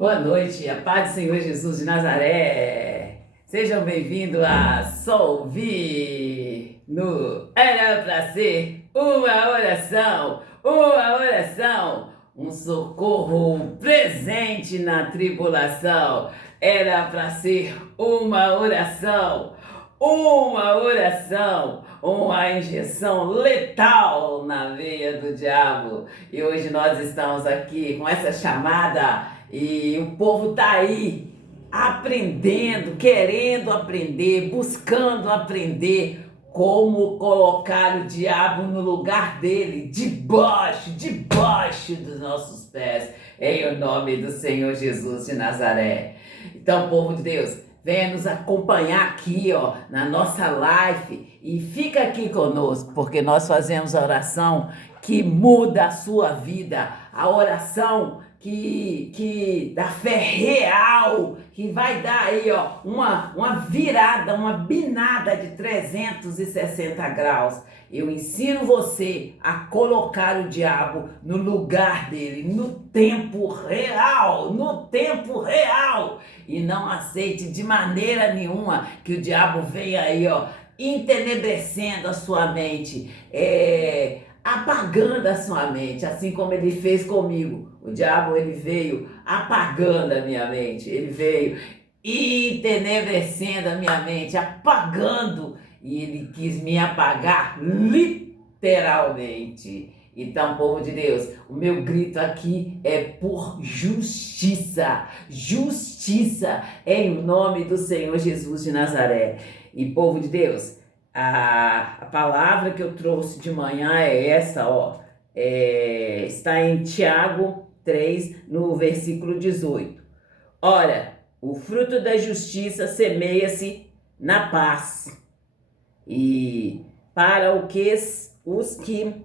Boa noite, a paz do Senhor Jesus de Nazaré. Sejam bem-vindos a Só Ouvir no Era Pra Ser uma oração, um socorro presente na tribulação. Era pra ser uma oração, uma injeção letal na veia do diabo. E hoje nós estamos aqui com essa chamada e o povo tá aí aprendendo, querendo aprender, buscando aprender como colocar o diabo no lugar dele, debaixo dos nossos pés, em o nome do Senhor Jesus de Nazaré. Então, povo de Deus, venha nos acompanhar aqui, ó, na nossa live e fica aqui conosco, porque nós fazemos a oração que muda a sua vida, a oração que dá fé real, que vai dar aí, ó, uma virada, uma binada de 360 graus. Eu ensino você a colocar o diabo no lugar dele, no tempo real, e não aceite de maneira nenhuma que o diabo venha aí, ó, entenebrecendo a sua mente, apagando a sua mente, assim como ele fez comigo. O diabo, ele veio apagando a minha mente, ele veio entenebrecendo a minha mente, apagando, e ele quis me apagar literalmente. Então, povo de Deus, o meu grito aqui é por justiça, justiça em nome do Senhor Jesus de Nazaré. E povo de Deus, a palavra que eu trouxe de manhã é essa, ó. Está em Tiago 3, no versículo 18. Ora, o fruto da justiça semeia-se na paz, e para os que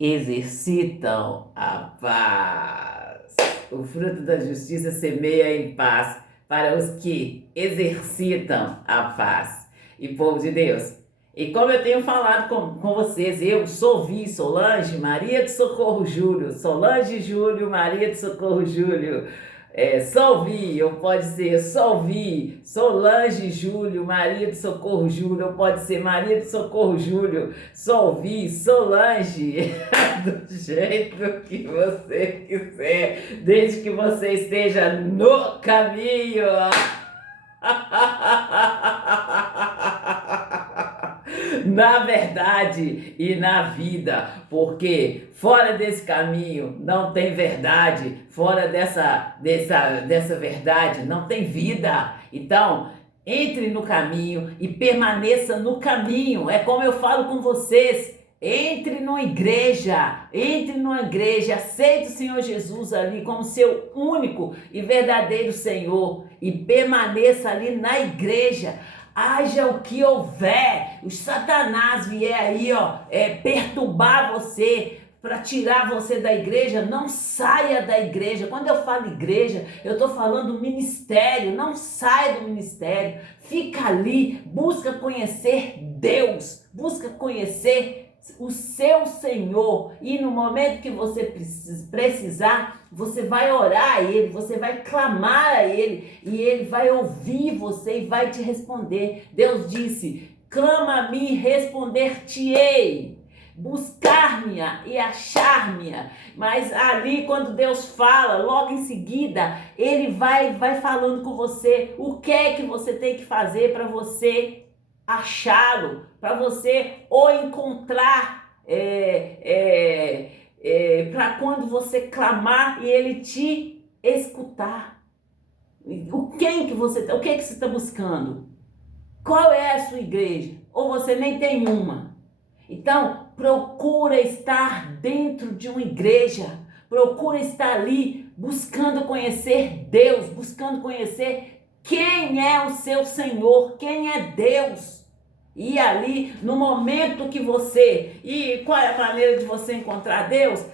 exercitam a paz. O fruto da justiça semeia em paz para os que exercitam a paz. E povo de Deus, e como eu tenho falado com vocês, eu Solange Maria de Socorro Júlio, Solange Júlio Maria de Socorro Júlio, Solvi, ou pode ser Solvi, Solange Júlio, Maria de Socorro Júlio, ou pode ser Maria de Socorro Júlio, Solvi, Solange, do jeito que você quiser, desde que você esteja no caminho. Na verdade e na vida, porque fora desse caminho não tem verdade, fora dessa verdade não tem vida. Então, entre no caminho e permaneça no caminho. É como eu falo com vocês, entre numa igreja, aceite o Senhor Jesus ali como seu único e verdadeiro Senhor e permaneça ali na igreja. Haja o que houver, o Satanás vier aí, ó, perturbar você, para tirar você da igreja, não saia da igreja. Quando eu falo igreja, eu estou falando ministério. Não saia do ministério, fica ali, busca conhecer Deus, busca conhecer o seu Senhor, e no momento que você precisar, você vai orar a Ele, você vai clamar a Ele, e Ele vai ouvir você e vai te responder. Deus disse: clama a mim e responder-te-ei, buscar-me e achar-me. Mas ali, quando Deus fala, logo em seguida, Ele vai falando com você o que é que você tem que fazer para você achá-lo, para você o encontrar, para quando você clamar e ele te escutar. O que você está buscando? Qual é a sua igreja? Ou você nem tem uma? Então, procura estar dentro de uma igreja, procura estar ali buscando conhecer Deus, buscando conhecer quem é o seu Senhor, quem é Deus. E ali, no momento que e qual é a maneira de você encontrar Deus?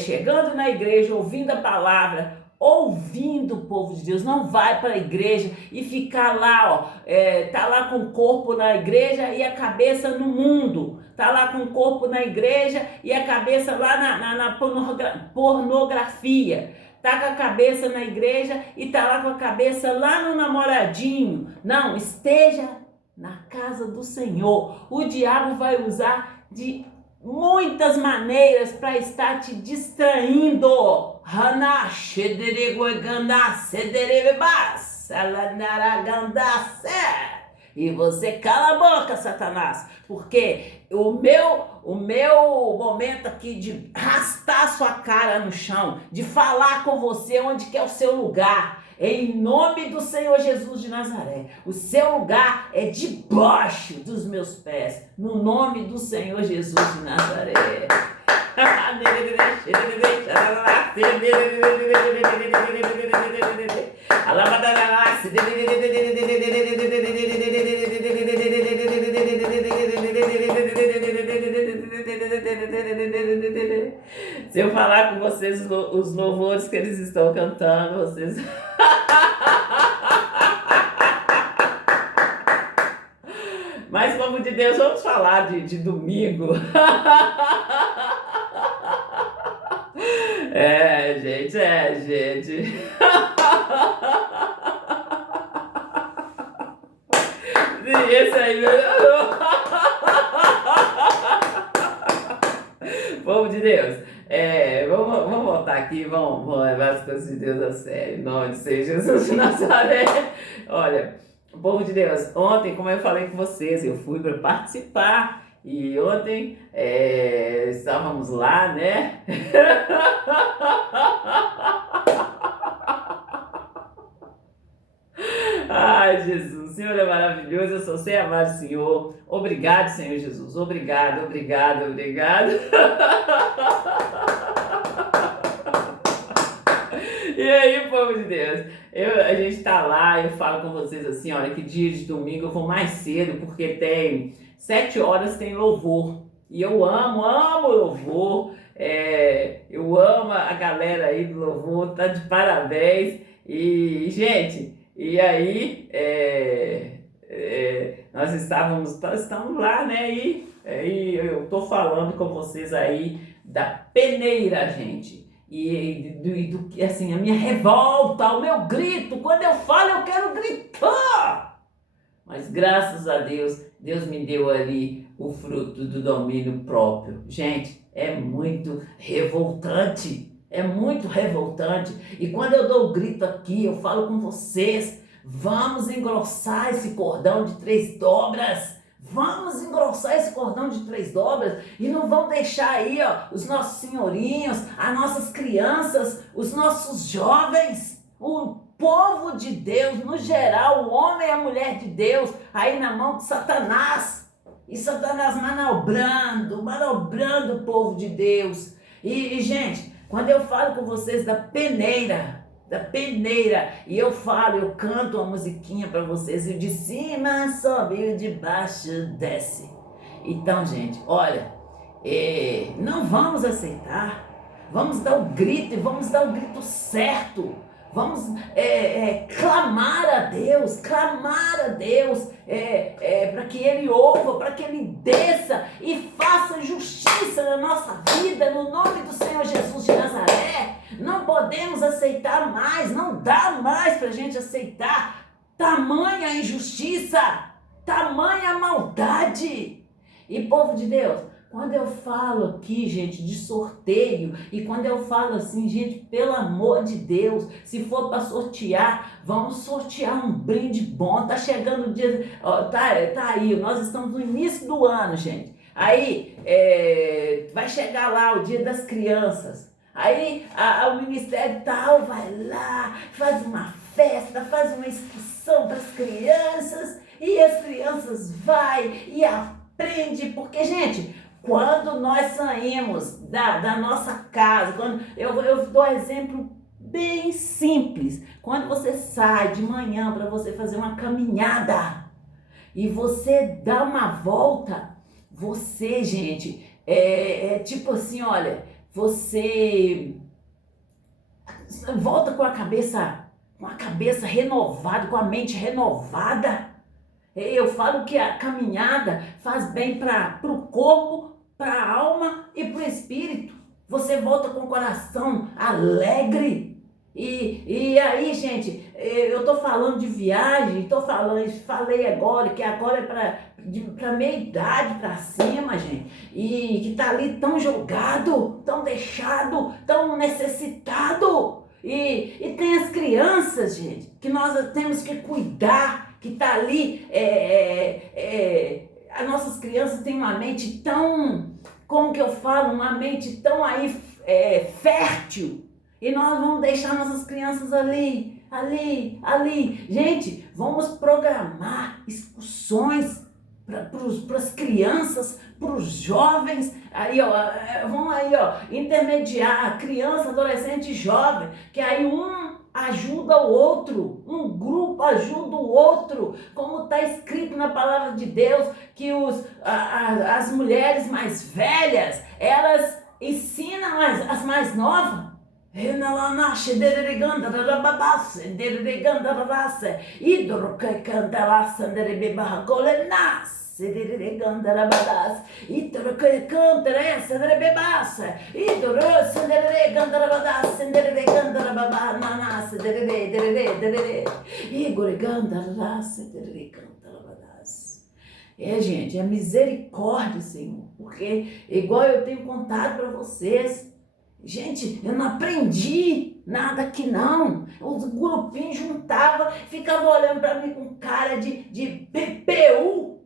Chegando na igreja, ouvindo a palavra, ouvindo o povo de Deus. Não vai para a igreja e ficar lá, ó, tá lá com o corpo na igreja e a cabeça no mundo. Tá lá com o corpo na igreja e a cabeça lá na pornografia. Tá com a cabeça na igreja e tá lá com a cabeça lá no namoradinho. Não, esteja na casa do Senhor. O diabo vai usar de muitas maneiras para estar te distraindo. E você cala a boca, Satanás, porque o meu momento aqui de arrastar sua cara no chão, de falar com você onde que é o seu lugar, em nome do Senhor Jesus de Nazaré. O seu lugar é debaixo dos meus pés, no nome do Senhor Jesus de Nazaré. Se eu falar com vocês os louvores que eles estão cantando, vocês... Mas, povo de Deus, vamos falar de domingo. Gente. Esse aí, meu... Povo de Deus, vamos voltar aqui, vamos levar as coisas de Deus a sério, em nome de Senhor Jesus de Nazaré. Olha, povo de Deus, ontem, como eu falei com vocês, eu fui para participar e ontem estávamos lá, né? Ai, Jesus, o Senhor é maravilhoso, eu só sei amar o Senhor. Obrigado, Senhor Jesus, obrigado. E aí, povo de Deus, a gente tá lá, eu falo com vocês assim, olha, que dia de domingo eu vou mais cedo, porque tem 7 horas tem louvor. E eu amo louvor, eu amo a galera aí do louvor, tá de parabéns. E, gente, e aí, nós estamos lá, né? E eu tô falando com vocês aí da peneira, gente. E assim, a minha revolta, o meu grito, quando eu falo eu quero gritar. Mas graças a Deus, Deus me deu ali o fruto do domínio próprio. Gente, é muito revoltante. É muito revoltante. E quando eu dou o grito aqui, eu falo com vocês, vamos engrossar esse cordão de 3 dobras. Vamos engrossar esse cordão de 3 dobras e não vão deixar aí, ó, os nossos senhorinhos, as nossas crianças, os nossos jovens, o povo de Deus, no geral, o homem e a mulher de Deus, aí na mão de Satanás. E Satanás manobrando o povo de Deus. E gente, quando eu falo com vocês da peneira, e eu canto uma musiquinha para vocês, e o de cima sobe e o de baixo desce. Então, gente, olha, não vamos aceitar, vamos dar o grito, e vamos dar o grito certo, vamos clamar a Deus, para que Ele ouva, para que Ele desça e faça justiça na nossa vida, no nome do Senhor Jesus de Nazaré. Não podemos aceitar mais, não dá mais para a gente aceitar tamanha injustiça, tamanha maldade. E povo de Deus, quando eu falo aqui, gente, de sorteio, e quando eu falo assim, gente, pelo amor de Deus, se for para sortear, vamos sortear um brinde bom. Tá chegando o dia, ó, tá aí, nós estamos no início do ano, gente. Aí vai chegar lá o Dia das Crianças. Aí o Ministério tal vai lá, faz uma festa, faz uma excursão para as crianças, e as crianças vai e aprende, porque, gente, quando nós saímos da nossa casa, quando eu dou um exemplo bem simples, quando você sai de manhã para você fazer uma caminhada e você dá uma volta, você, gente, tipo assim, olha, você volta com a cabeça renovada, com a mente renovada. Eu falo que a caminhada faz bem para o corpo, para a alma e para o espírito. Você volta com o coração alegre. E aí, gente, eu tô falando de viagem, falei agora, que agora é para meia idade para cima, gente, e que tá ali tão jogado, tão deixado, tão necessitado. E tem as crianças, gente, que nós temos que cuidar, que tá ali, as nossas crianças têm uma mente tão, como que eu falo, uma mente tão aí fértil. E nós vamos deixar nossas crianças ali. Gente, vamos programar excursões para as crianças, para os jovens. Aí, ó, vamos aí, ó, intermediar criança, adolescente e jovem, que aí um ajuda o outro, um grupo ajuda o outro, como está escrito na palavra de Deus, que as mulheres mais velhas, elas ensinam as mais novas. Gente, é misericórdia, Senhor, porque igual eu tenho contado para vocês, gente, eu não aprendi nada aqui não. Os grupinhos juntavam, ficavam olhando para mim com cara de PPU.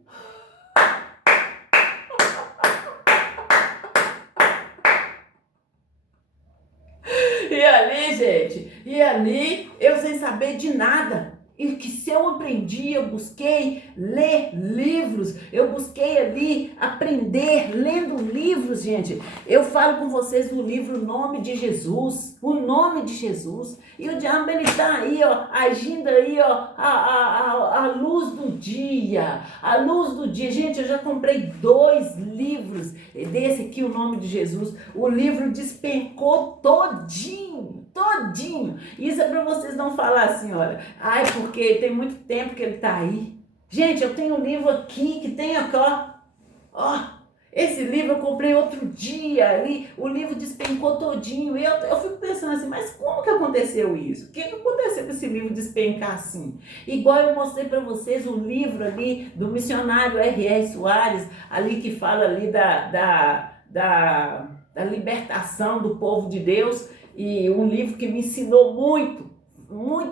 E ali, gente, eu sem saber de nada. E que se eu aprendi, eu busquei ler livros, eu busquei ali aprender lendo livros, gente. Eu falo com vocês no livro O Nome de Jesus, o nome de Jesus. E o diabo, ele está aí, ó, agindo aí, ó, a luz do dia, a luz do dia. Gente, eu já comprei 2 livros desse aqui, O Nome de Jesus. O livro despencou todinho. Isso é para vocês não falar assim, olha, ai, porque tem muito tempo que ele tá aí. Gente, eu tenho um livro aqui que tem aqui, ó, esse livro eu comprei outro dia ali, o livro despencou todinho. E eu fico pensando assim, mas como que aconteceu isso? O que aconteceu com esse livro despencar assim? Igual eu mostrei para vocês o livro ali do missionário R.R. Soares, ali que fala ali da libertação do povo de Deus. E um livro que me ensinou muito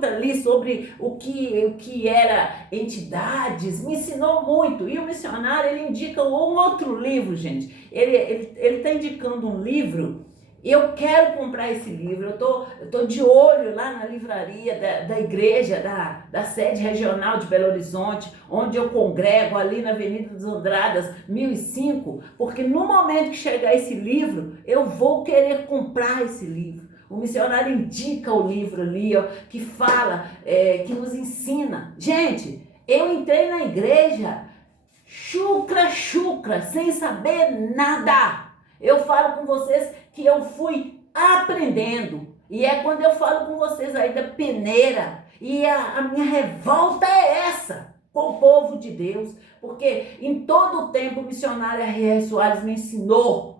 ali sobre o que era entidades, me ensinou muito. E o missionário, ele indica um outro livro, gente. Ele está indicando um livro. Eu quero comprar esse livro, eu tô de olho lá na livraria da igreja, da sede regional de Belo Horizonte, onde eu congrego, ali na Avenida dos Andradas, 1005, porque no momento que chegar esse livro, eu vou querer comprar esse livro. O missionário indica o livro ali, ó, que fala, que nos ensina. Gente, eu entrei na igreja chucra, sem saber nada. Eu falo com vocês que eu fui aprendendo. E é quando eu falo com vocês aí da peneira. E a minha revolta é essa com o povo de Deus. Porque em todo o tempo o missionário R.R. Soares me ensinou.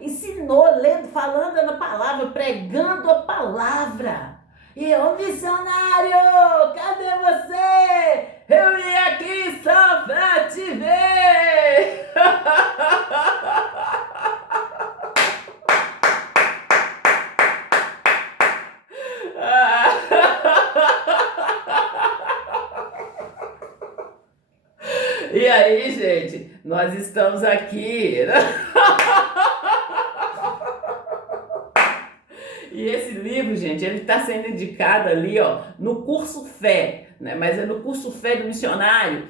Ensinou, lendo, falando na palavra, pregando a palavra. E eu, missionário, cadê você? Eu vim aqui só pra te ver. E aí, gente, nós estamos aqui. E esse livro, gente, ele está sendo indicado ali, ó, no curso Fé, né? Mas é no curso Fé do missionário,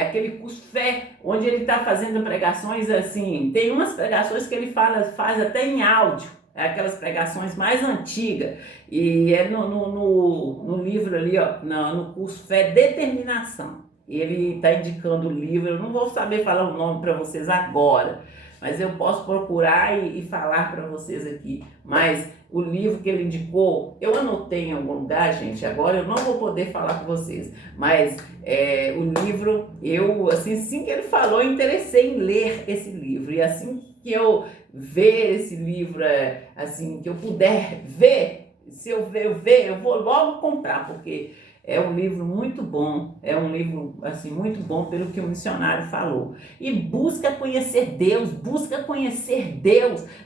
aquele curso Fé, onde ele está fazendo pregações assim. Tem umas pregações que ele faz até em áudio, aquelas pregações mais antigas. E é no livro ali, ó, no curso Fé Determinação. Ele está indicando o livro. Eu não vou saber falar o nome para vocês agora, mas eu posso procurar e falar para vocês aqui. Mas o livro que ele indicou, eu anotei em algum lugar, gente, agora eu não vou poder falar com vocês, mas o livro, eu, assim que ele falou, eu interessei em ler esse livro, e assim que eu ver esse livro, assim, que eu puder ver, se eu ver, eu vou logo comprar, porque é um livro muito bom, é um livro, assim, muito bom pelo que o missionário falou. E busca conhecer Deus,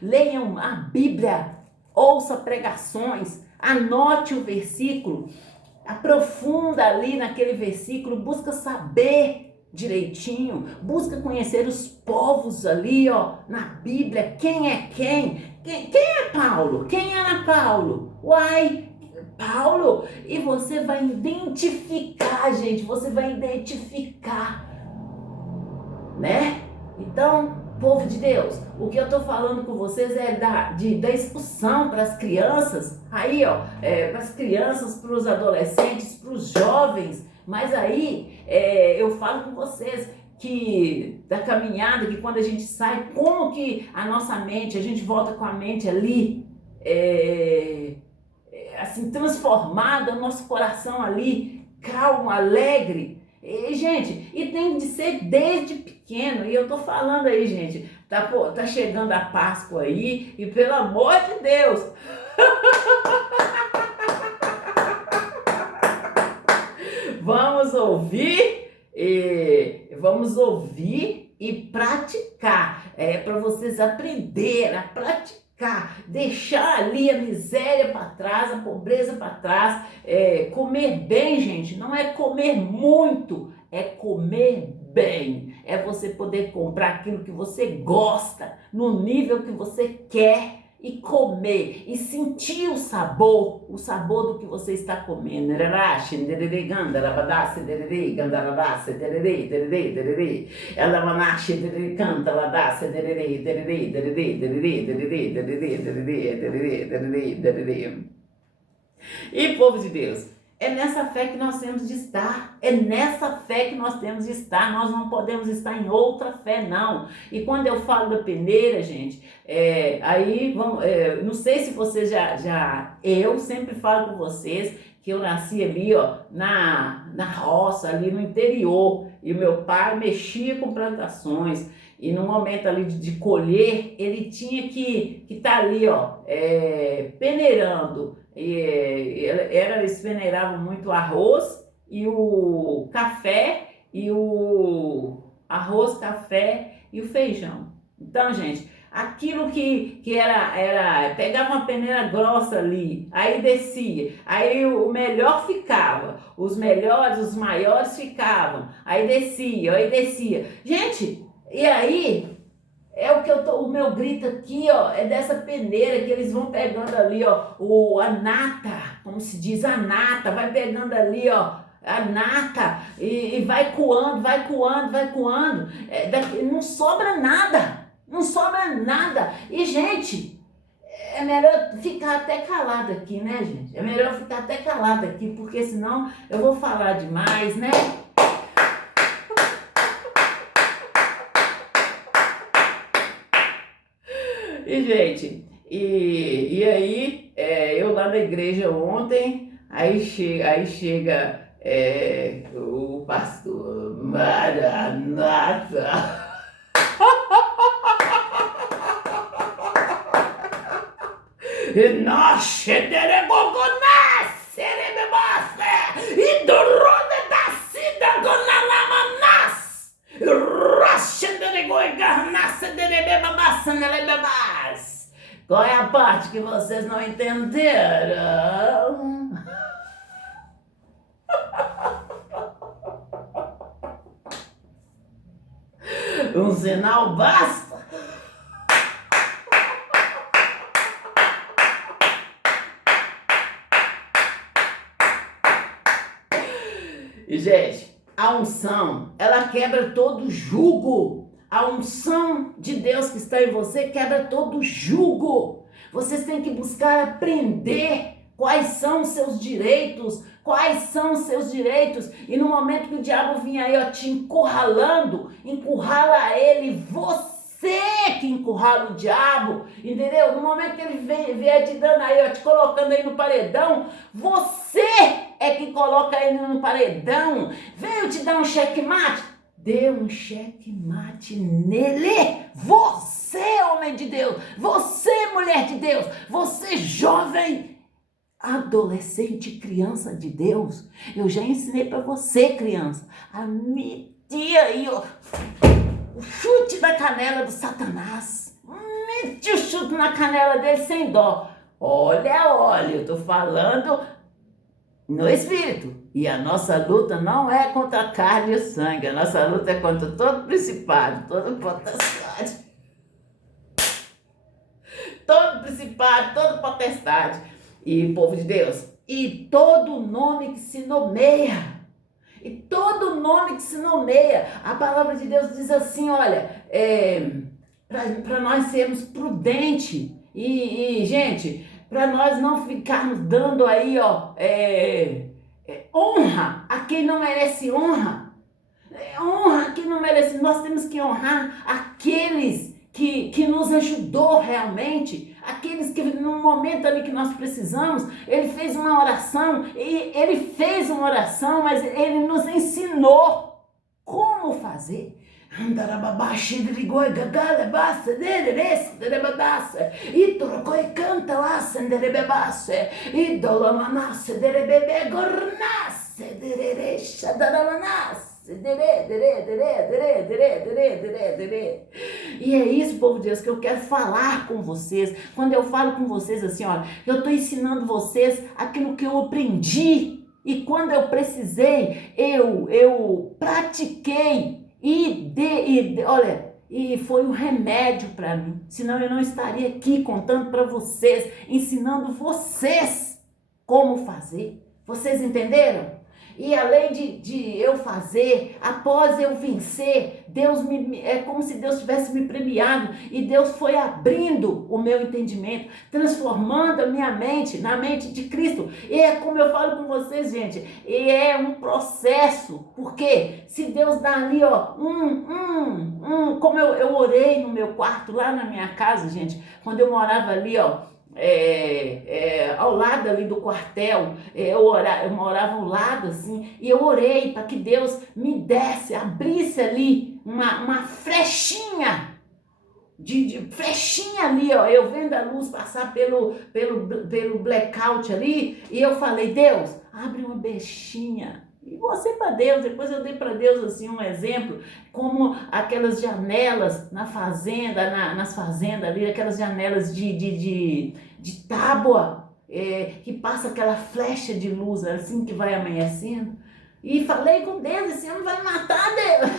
leiam a Bíblia, ouça pregações, anote o versículo, aprofunda ali naquele versículo, busca saber direitinho, busca conhecer os povos ali, ó, na Bíblia, quem é quem é Paulo, quem era Paulo, Paulo, e você vai identificar, gente, né? Então, povo de Deus, o que eu tô falando com vocês é da expulsão para as crianças, aí ó, para as crianças, para os adolescentes, para os jovens, mas aí eu falo com vocês que da caminhada, que quando a gente sai, como que a nossa mente, a gente volta com a mente ali, assim, transformada, o nosso coração ali, calmo, alegre. E, gente, e tem de ser desde pequeno, e eu tô falando aí, gente, tá chegando a Páscoa aí, e pelo amor de Deus, vamos ouvir e praticar, para vocês aprenderem a praticar, deixar ali a miséria para trás, a pobreza para trás, comer bem, gente, não é comer muito, é comer bem, é você poder comprar aquilo que você gosta, no nível que você quer, e comer, e sentir o sabor do que você está comendo. E povo de Deus, é nessa fé que nós temos de estar, nós não podemos estar em outra fé não. E quando eu falo da peneira, gente, aí não sei se vocês eu sempre falo com vocês que eu nasci ali, ó, na roça, ali no interior, e o meu pai mexia com plantações, e no momento ali de colher, ele tinha que estar ali, ó, peneirando. Eles peneiravam muito arroz e o café, e o arroz, café e o feijão. Então, gente, aquilo que era pegava uma peneira grossa ali, aí descia, aí o melhor ficava, os melhores, os maiores ficavam, aí descia. Gente, e aí o meu grito aqui, ó, é dessa peneira que eles vão pegando ali, ó, a nata, como se diz, a nata, vai pegando ali, ó, a nata, e vai coando, não sobra nada, e gente, é melhor ficar até calado aqui, né, gente, porque senão eu vou falar demais, né. E, gente, e aí, eu lá na igreja ontem, aí chega o pastor, Maranata. Nossa, e do roda da cida gonalamas. Qual é a parte que vocês não entenderam? Um sinal basta. E, gente, a unção, ela quebra todo jugo. A unção de Deus que está em você quebra todo jugo. Vocês têm que buscar aprender quais são os seus direitos. E no momento que o diabo vinha aí, ó, te encurralando, encurrala ele. Você que encurrala o diabo, entendeu? No momento que ele vier te dando aí, ó, te colocando aí no paredão, você é que coloca ele no paredão. Veio te dar um checkmate, dê um checkmate nele. Você, homem de Deus, você, mulher de Deus, você, jovem, adolescente, criança de Deus. Eu já ensinei para você, criança, a meter aí, ó, o chute na canela do Satanás. Mete o chute na canela dele sem dó. Olha, eu tô falando no espírito. E a nossa luta não é contra a carne e o sangue. A nossa luta é contra todo principado, todo potestade. Todo principado, todo potestade. E povo de Deus, e todo nome que se nomeia. E todo nome que se nomeia. A palavra de Deus diz assim, olha, para nós sermos prudentes. E gente, para nós não ficarmos dando aí, ó, honra a quem não merece honra. Honra a quem não merece. Nós temos que honrar aqueles que nos ajudou realmente, aqueles que no momento ali que nós precisamos, ele fez uma oração, mas ele nos ensinou como fazer. E é isso, povo de Deus, que eu quero falar com vocês. Quando eu falo com vocês assim, olha, eu estou ensinando vocês aquilo que eu aprendi. E quando eu precisei, eu pratiquei e foi um remédio para mim. Senão eu não estaria aqui contando para vocês, ensinando vocês como fazer. Vocês entenderam? E além de eu fazer, após eu vencer, é como se Deus tivesse me premiado e Deus foi abrindo o meu entendimento, transformando a minha mente na mente de Cristo. E é como eu falo com vocês, gente, é um processo, porque se Deus dá ali, ó, como eu orei no meu quarto, lá na minha casa, gente, quando eu morava ali, ó, ao lado ali do quartel, eu morava ao lado assim, e eu orei para que Deus me desse, abrisse ali uma flechinha, de flechinha ali, ó, eu vendo a luz passar pelo blackout ali, e eu falei, Deus, abre uma brechinha. E você para Deus, depois eu dei para Deus assim um exemplo, como aquelas janelas na fazenda, nas fazendas ali, aquelas janelas de tábua, que passa aquela flecha de luz assim que vai amanhecendo. E falei com Deus, esse homem vai me matar, Deus.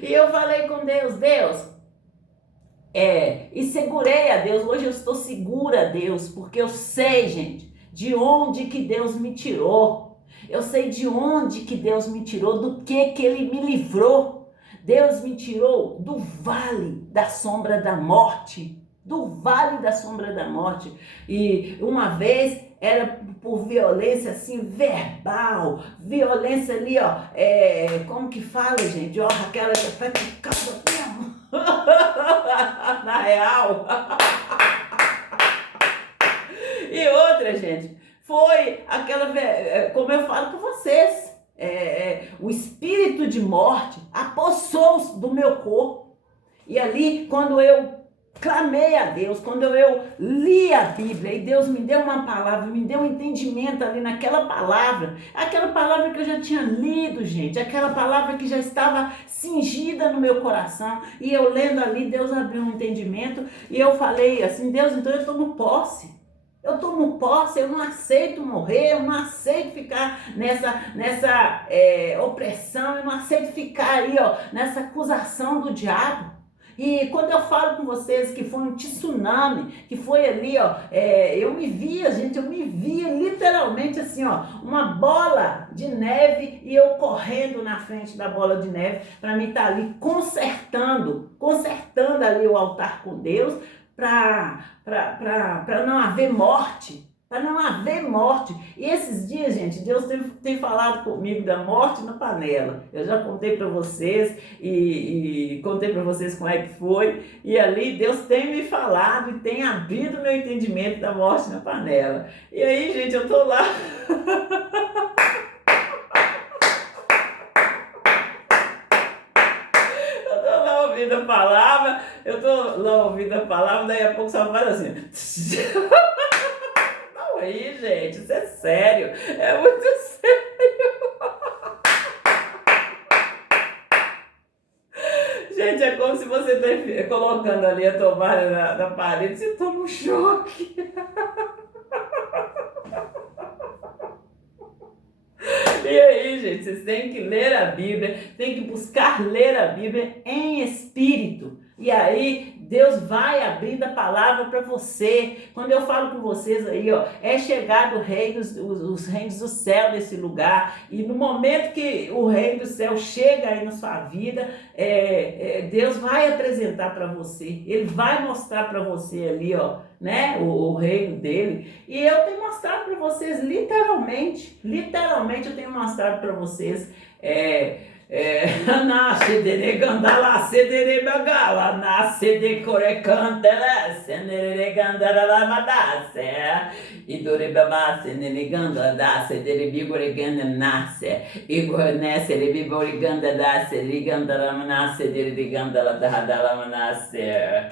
E eu falei com Deus, e segurei a Deus. Hoje eu estou segura a Deus, porque eu sei, gente, de onde que Deus me tirou. Eu sei de onde que Deus me tirou, do que Ele me livrou. Deus me tirou do vale da sombra da morte. Do vale da sombra da morte. E uma vez era por violência assim verbal, violência ali, ó, como que fala, gente? Ó, aquela que praticava mesmo. Na real. E outra, gente, foi aquela, como eu falo com vocês, o espírito de morte apossou-se do meu corpo. E ali, quando eu clamei a Deus, quando eu li a Bíblia e Deus me deu uma palavra, me deu um entendimento ali naquela palavra, aquela palavra que eu já tinha lido, gente, aquela palavra que já estava cingida no meu coração, e eu lendo ali, Deus abriu um entendimento, e eu falei assim, Deus, então eu tomo posse. Eu tomo posse, eu não aceito morrer, eu não aceito ficar nessa opressão, eu não aceito ficar aí, ó, nessa acusação do diabo. E quando eu falo com vocês que foi um tsunami, que foi ali, ó, eu me via literalmente assim, ó, uma bola de neve e eu correndo na frente da bola de neve para mim estar ali consertando ali o altar com Deus, para não haver morte. Para não haver morte. E esses dias, gente, Deus tem falado comigo da morte na panela. Eu já contei para vocês e contei para vocês como é que foi. E ali Deus tem me falado e tem abrido meu entendimento da morte na panela. E aí, gente, eu tô lá. Eu tô lá ouvindo a palavra. Eu tô lá ouvindo a palavra. Daí a pouco só faz assim. Aí, gente, isso é sério, é muito sério. Gente, é como se você está colocando ali a tomada na parede, você toma um choque. E aí, gente, vocês têm que ler a Bíblia, tem que buscar ler a Bíblia em espírito. E aí, Deus vai abrindo a palavra para você. Quando eu falo com vocês aí, ó, é chegado os reinos do céu nesse lugar. E no momento que o reino do céu chega aí na sua vida, Deus vai apresentar para você. Ele vai mostrar para você ali, ó, né, o reino dele. E eu tenho mostrado para vocês literalmente eu tenho mostrado para vocês. Nasce de negandala, cedere bagala, nasce de corecantela, senere gandala madase, e dorebamasse, neganda da, cedere bigore ganda nasce, igor nesse, le bigore ganda da, se ligandala manasse, de ligandala da manasse.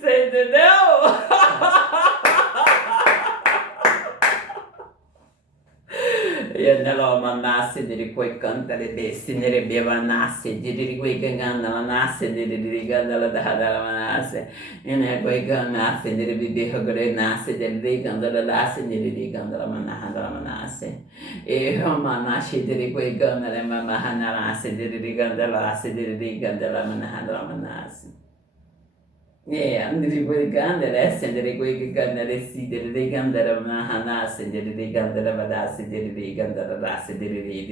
Você entendeu? E nella manasse di quei cantare bessi nere beva nasse di quei gangana la nasse di ganda la da manasse e ne quei ganasse di bibi gore nasse di ganda la nasse di ganda la manasse e manasse di quei ganda la mamma nasse di ganda la nasse di ganda la manasse. Andri quei candere, sendere quei candere, si delle candere, mahanasse, delle candere, vadasse, delle candere, rasse, delle i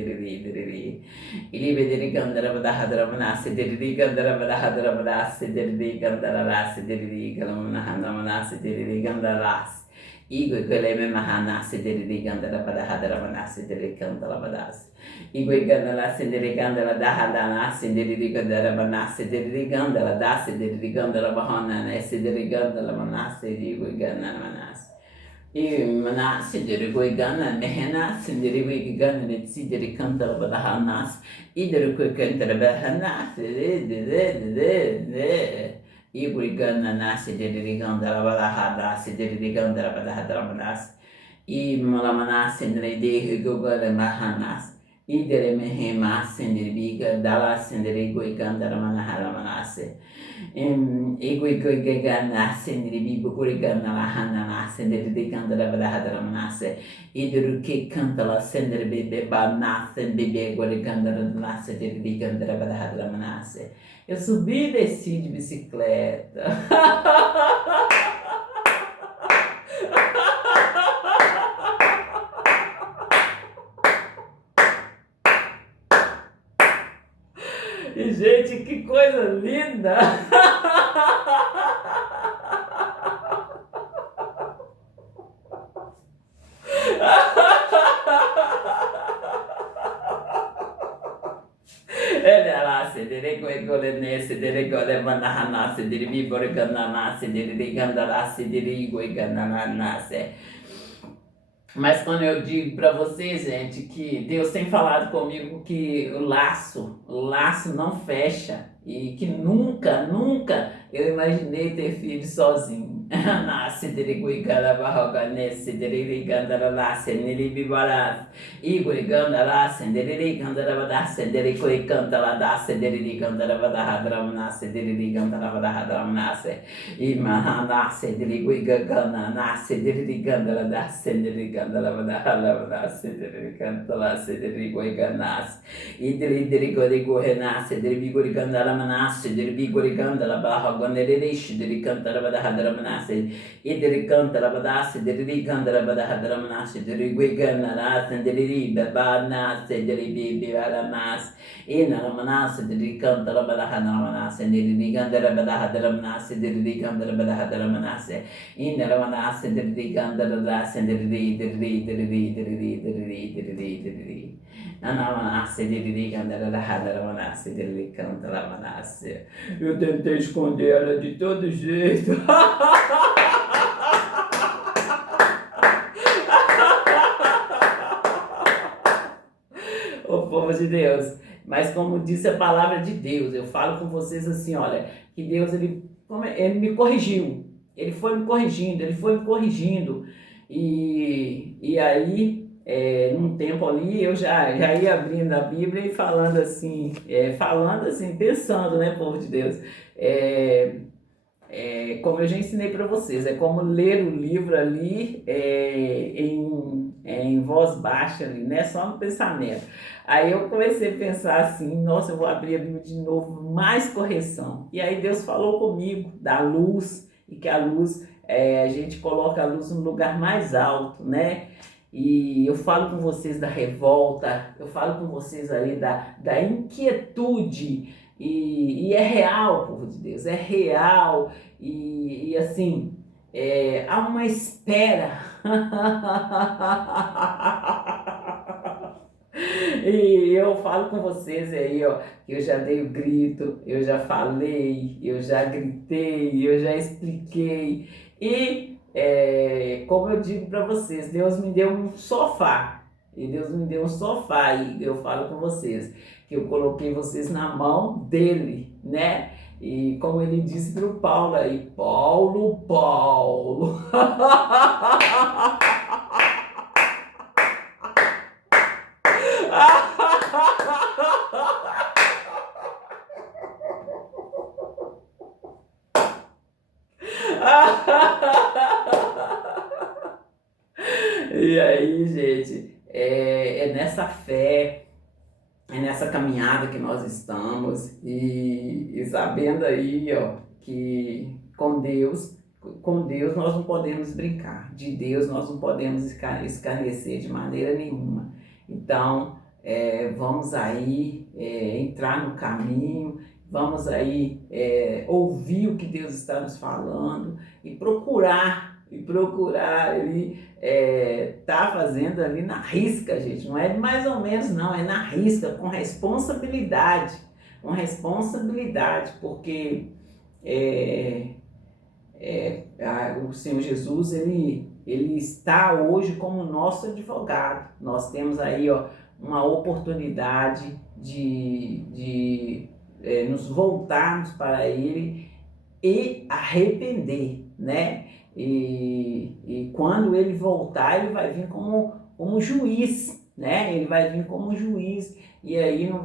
libri delle candere, vadahadra, manasse, delle candere, vadahadra, vadasse, delle candere, rasse, delle candere, manasse, delle candere, rasse. Igo quelle me mahanasse, delle candere, vadahadra, manasse, delle candere, vadasse. Igwe gandala sendere gandala dahadana sendere gandala manasse dere gandala dasse dere gandala bahana nesse dere gandala manasse igwe gandala manasse e manasse dere gwe gandala mehena sendere gwe gandala netsi dere gandala badahanas e dere gwe gandala bahanas igwe gandala nasse dere gandala badahada dere gandala badahada manasse e malamanasse dere de gogala mahanas idere mehema sendere biga dala sendere goi gandara manahara manase egoi goi gana sendere bigo goi gandala hanana sendere de gandara badahara manase idere que cantala sendere bebe banase bebe goi gandara manase de gandara badahara manase. Eu subi e desci de bicicleta. E, gente, que coisa linda! Ele lá, se dele goigolenê, se dele golemananá, se dele viborgananá, se dele gandará, se dele goigananá, Mas quando eu digo para vocês, gente, que Deus tem falado comigo que o laço não fecha e que nunca eu imaginei ter filho sozinho. Nasce deriguiganda barroga nesse deriganda lá nele bibaras iguriganda lá deriganda lá deriguiganda lá deriganda lá nasce deriganda lá nasce e nasce deriguiganda nasce deriganda lá deriganda lá nasce deriganda lá deriguiganda nasce e derigorigo nasce derigoriganda lá nasce derigoriganda lá barroga nele deriganda lá Manase, Idri Kantarabadasi, Diri Kandarabadahadramanasi, Diri Wiganaras, and Diri Babanas, Diri Bibalamas, Inalamanasi, Diri Kantarabadahadramanasi, and Diri Kandarabadahadramanasi, Diri Kandarabadahadramanasi, Inalamanasi, Diri Kandaras, and Diri. Eu tentei esconder ela de todo jeito. O povo de Deus. Mas como disse a palavra de Deus, eu falo com vocês assim, olha, que Deus ele me corrigiu. Ele foi me corrigindo. E aí, num tempo ali, eu já ia abrindo a Bíblia e falando assim, pensando, né, povo de Deus? Como eu já ensinei para vocês, é como ler o livro ali em voz baixa ali, né? Só no pensamento. Aí eu comecei a pensar assim, nossa, eu vou abrir a Bíblia de novo, mais correção. E aí Deus falou comigo da luz, e que a luz, a gente coloca a luz no lugar mais alto, né? E eu falo com vocês da revolta, eu falo com vocês aí da inquietude, e é real, povo de Deus, é real, e assim, há uma espera. E eu falo com vocês aí, ó, que eu já dei o grito, eu já falei, eu já gritei, eu já expliquei. E como eu digo para vocês, Deus me deu um sofá. E Deus me deu um sofá e eu falo com vocês que eu coloquei vocês na mão dele, né? E como ele disse para o Paulo aí, Paulo. E aí, gente, é nessa fé, é nessa caminhada que nós estamos e sabendo aí, ó, que com Deus nós não podemos brincar, de Deus nós não podemos escarnecer de maneira nenhuma. Então, vamos aí entrar no caminho, vamos aí ouvir o que Deus está nos falando e procurar ali tá fazendo ali na risca, gente, não é mais ou menos não, é na risca, com responsabilidade, porque o Senhor Jesus, ele está hoje como nosso advogado. Nós temos aí, ó, uma oportunidade de nos voltarmos para Ele e arrepender, né? E quando Ele voltar, Ele vai vir como juiz, né? Ele vai vir como juiz, e aí não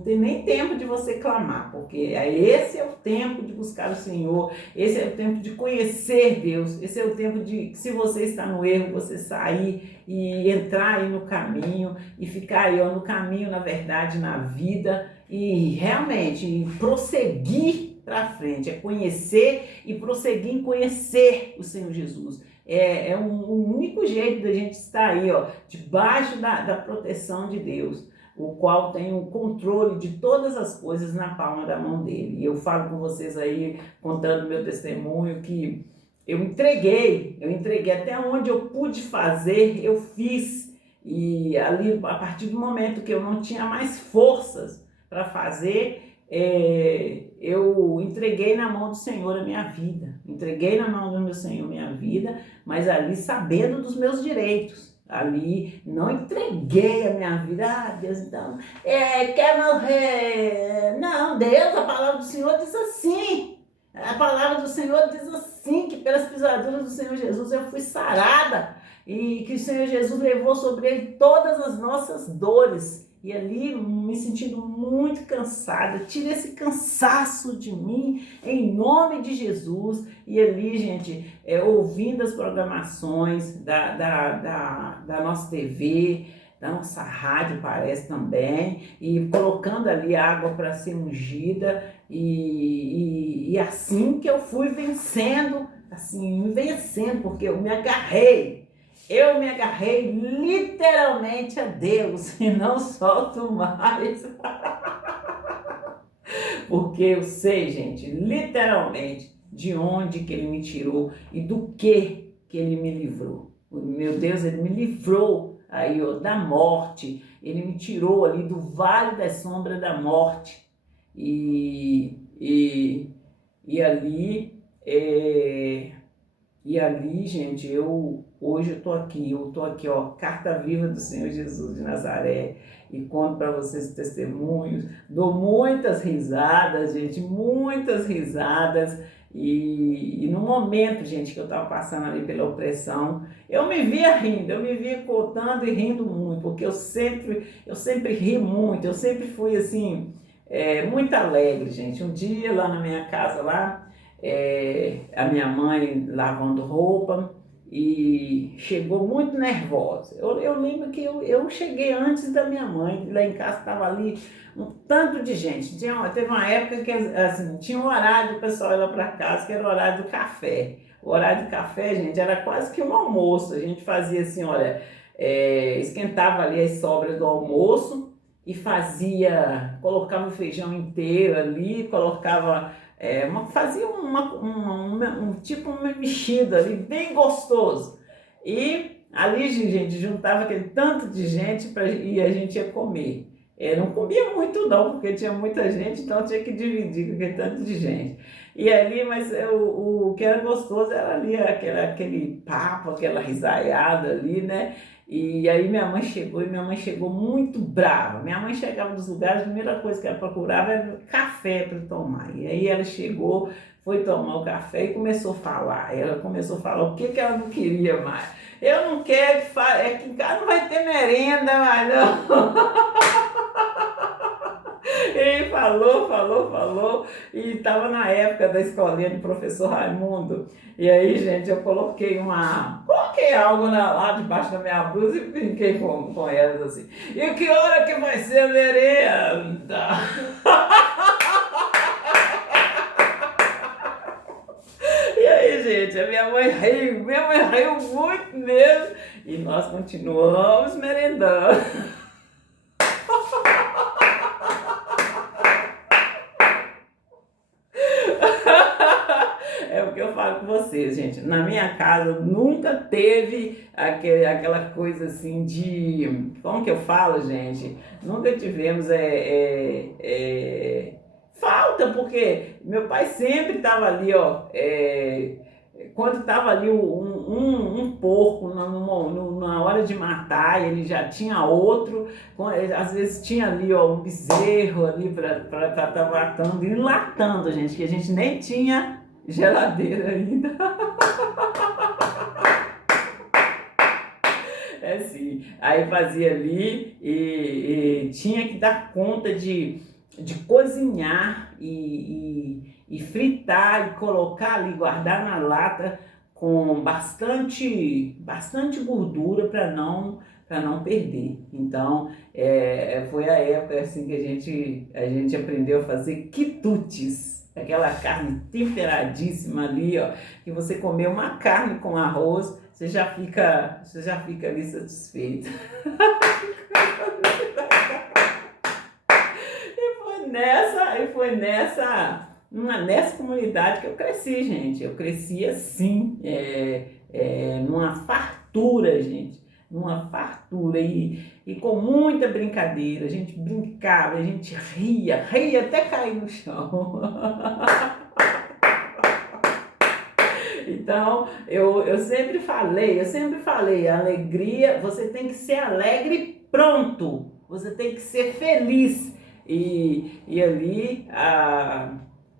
ter nem tempo de você clamar, porque esse é o tempo de buscar o Senhor, esse é o tempo de conhecer Deus, esse é o tempo de, se você está no erro, você sair e entrar aí no caminho, e ficar aí, ó, no caminho, na verdade, na vida, e realmente prosseguir para frente, conhecer e prosseguir em conhecer o Senhor Jesus. É um único jeito da gente estar aí, ó, debaixo da proteção de Deus, o qual tem o controle de todas as coisas na palma da mão dele. E eu falo com vocês aí, contando meu testemunho, que eu entreguei até onde eu pude fazer, eu fiz. E ali, a partir do momento que eu não tinha mais forças para fazer, eu entreguei na mão do Senhor a minha vida, mas ali sabendo dos meus direitos, ali não entreguei a minha vida, Deus, então, quer morrer? Não, Deus, a palavra do Senhor diz assim, que pelas pisaduras do Senhor Jesus eu fui sarada, e que o Senhor Jesus levou sobre ele todas as nossas dores. E ali, me sentindo muito cansada, tira esse cansaço de mim, em nome de Jesus. E ali, gente, ouvindo as programações da nossa TV, da nossa rádio, parece também, e colocando ali água para ser ungida, e assim que eu fui vencendo, assim, vencendo, porque eu me agarrei literalmente a Deus e não solto mais. Porque eu sei, gente, literalmente, de onde que ele me tirou e do que ele me livrou. O meu Deus, ele me livrou aí, ó, da morte, ele me tirou ali do vale da sombra da morte. E, e, e ali, gente, hoje eu tô aqui, ó, carta viva do Senhor Jesus de Nazaré, e conto para vocês testemunhos, dou muitas risadas, gente, muitas risadas, e no momento, gente, que eu estava passando ali pela opressão, eu me via rindo, eu me via contando e rindo muito, porque eu sempre ri muito, eu sempre fui assim, muito alegre, gente. Um dia lá na minha casa, lá, a minha mãe lavando roupa e chegou muito nervosa. Eu lembro que eu cheguei antes da minha mãe, lá em casa estava ali um tanto de gente. Teve uma época que assim, tinha um horário do pessoal ir lá para casa, que era o horário do café. O horário do café, gente, era quase que um almoço. A gente fazia assim, olha, esquentava ali as sobras do almoço e colocava o feijão inteiro ali, colocava fazia tipo uma mexida ali, bem gostoso. E ali, gente, juntava aquele tanto de gente e a gente ia comer. Não comia muito não, porque tinha muita gente, então tinha que dividir com aquele tanto de gente. E ali, mas o que era gostoso era ali aquele papo, aquela risaiada ali, né? E aí minha mãe chegou muito brava. Minha mãe chegava dos lugares, a primeira coisa que ela procurava era café para tomar. E aí ela chegou, foi tomar o café e começou a falar. Ela começou a falar o que ela não queria mais. Eu não quero que em casa não vai ter merenda mais não. E falou, e estava na época da escolinha do professor Raimundo. E aí, gente, eu coloquei algo lá debaixo da minha blusa e brinquei com elas assim. E que hora que vai ser a merenda? E aí, gente, a minha mãe riu muito mesmo, e nós continuamos merendando. É o que eu falo com vocês, gente. Na minha casa nunca teve aquela coisa assim de. Como que eu falo, gente? Nunca tivemos falta, porque meu pai sempre estava ali, ó. Quando estava ali um porco na hora de matar, ele já tinha outro, às vezes tinha ali, ó, um bezerro ali para estar matando e enlatando, gente, que a gente nem tinha geladeira ainda. Sim. Aí fazia ali e tinha que dar conta de cozinhar e fritar e colocar ali, guardar na lata com bastante gordura para não perder. Então, foi a época assim que a gente aprendeu a fazer quitutes. Aquela carne temperadíssima ali, ó, que você comer uma carne com arroz, você já fica ali satisfeito. Foi nessa comunidade que eu cresci, gente. Eu cresci assim, numa fartura, gente. Numa fartura e com muita brincadeira. A gente brincava, a gente ria até cair no chão. Então, eu sempre falei, a alegria, você tem que ser alegre pronto, você tem que ser feliz. E ali,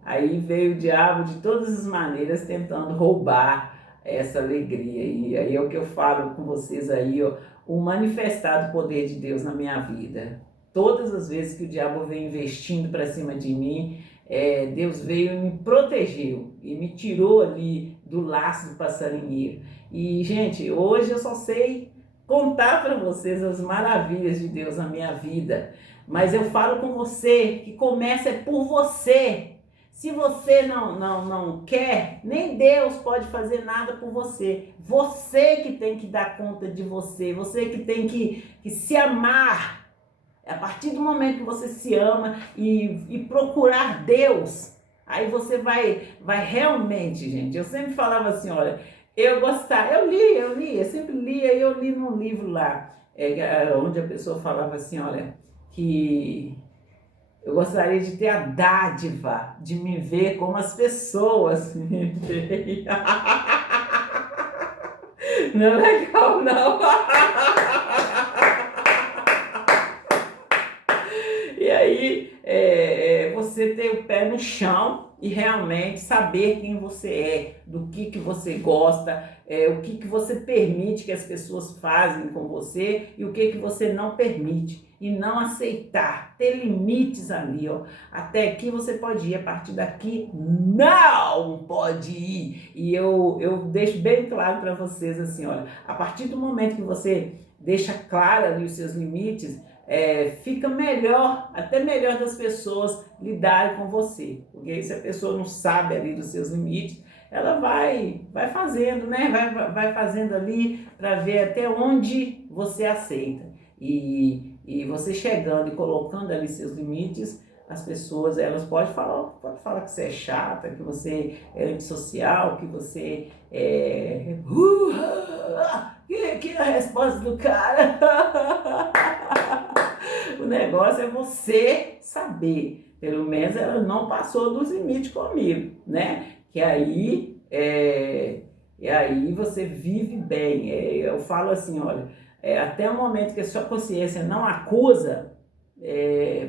aí veio o diabo de todas as maneiras tentando roubar essa alegria. E aí é o que eu falo com vocês aí, ó, o manifestado poder de Deus na minha vida. Todas as vezes que o diabo vem investindo para cima de mim, Deus veio e me protegeu e me tirou ali do laço do passarinheiro. E, gente, hoje eu só sei contar para vocês as maravilhas de Deus na minha vida. Mas eu falo com você que começa é por você. Se você não quer, nem Deus pode fazer nada por você. Você que tem que dar conta de você. Você que tem que se amar. A partir do momento que você se ama e procurar Deus, aí você vai realmente, gente. Eu sempre falava assim, olha, eu sempre lia, eu li num livro lá, onde a pessoa falava assim, olha, que eu gostaria de ter a dádiva de me ver como as pessoas me veem. Não é legal, não. E aí, você ter o pé no chão e realmente saber quem você é, do que você gosta, o que você permite que as pessoas fazem com você e o que você não permite. E não aceitar, ter limites ali, ó. Até aqui você pode ir, a partir daqui não pode ir. E eu deixo bem claro para vocês assim, olha, a partir do momento que você deixa claro ali os seus limites, fica melhor, até melhor das pessoas lidarem com você. Porque se a pessoa não sabe ali dos seus limites, ela vai fazendo, né? Vai fazendo ali para ver até onde você aceita. E você chegando e colocando ali seus limites, as pessoas, elas podem falar que você é chata, que você é antissocial, que você é... que é a resposta do cara? O negócio é você saber. Pelo menos ela não passou dos limites comigo, né? Que aí, e aí você vive bem. Eu falo assim, olha, até o momento que a sua consciência não acusa,